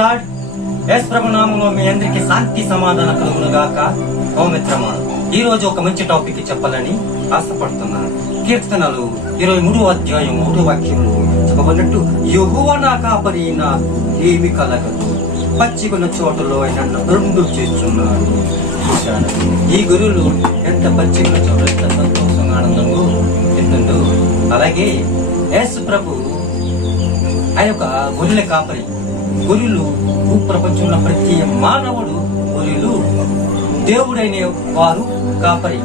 Lord. యేసు ప్రభు నామములో మీ అందరికీ శాంతి సమాధాన కలుగును గాక. ఓ మిత్రమా, ఈ రోజు ఒక మంచి టాపిక్ చెప్పాలని ఆశపడుతున్నాను. కీర్తనలు 23వ అధ్యాయం 1వ వాక్యంలో చెప్పబడినట్టు, యెహోవా నా కాపరి, నాకు ఏమి కలగదు, పచ్చికల చోటలో నన్ను రెండు చేస్తున్నాడు. చూశాను ఈ గొర్రెలు ఎంత పచ్చికల చోట ఎంత సంతోషంగా ఆనందంగా చెప్తుందో, అలాగే యేసు ప్రభు ఆయన ఒక గొర్రెల కాపరి. గొర్రెలు భూప్రపంచంలో ప్రతి మానవుడు గొర్రెలు, దేవుడైన వారు కాపరి.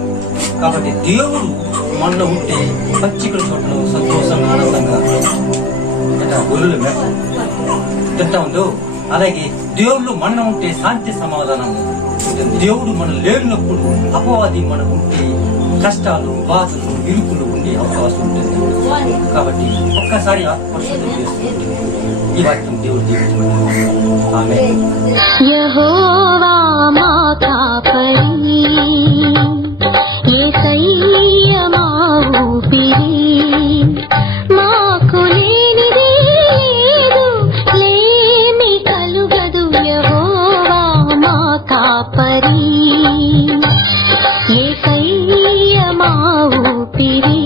కాబట్టి దేవుడు మనలో ఉంటే పచ్చికల చోట్ల సంతోషంగా ఆనందంగా గొర్రెలు మేత తింటా ఉందో, అలాగే దేవుళ్ళు మన ఉంటే శాంతి సమాధానం. దేవుడు మనం లేనప్పుడు అపవాది మనం ఉంటే కష్టాలు, బాధలు, ఇరుకులు ఉండే అవకాశం ఉంటుంది. కాబట్టి ఒక్కసారి ఆత్మపరిశోధన చేసుకుంటే ఈ వాక్యం దేవుడు దీవించమని. ఆమేన్. యెహోవా మా కాపరి, యేసయ్య మా ఊపిరి, మాకు లేనిది లేదు, లేమి కలుగదు. యెహోవా మా కాపరి, యేసయ్య మా ఊపిరి,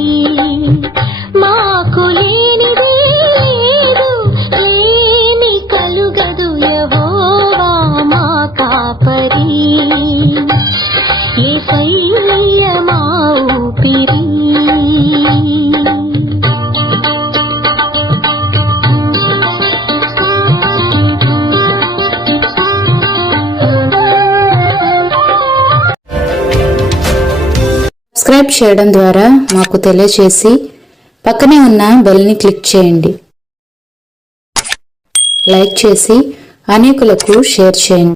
మాకు లేనిది లేదు, లేమి కలుగదు. యెహోవా మా కాపరి, యేసయ్య మా ఊపిరి. సబ్స్క్రైబ్ చేయడం ద్వారా మాకు తెలియజేసి పక్కనే ఉన్న బెల్ని క్లిక్ చేయండి. లైక్ చేసి అనేకులకు షేర్ చేయండి.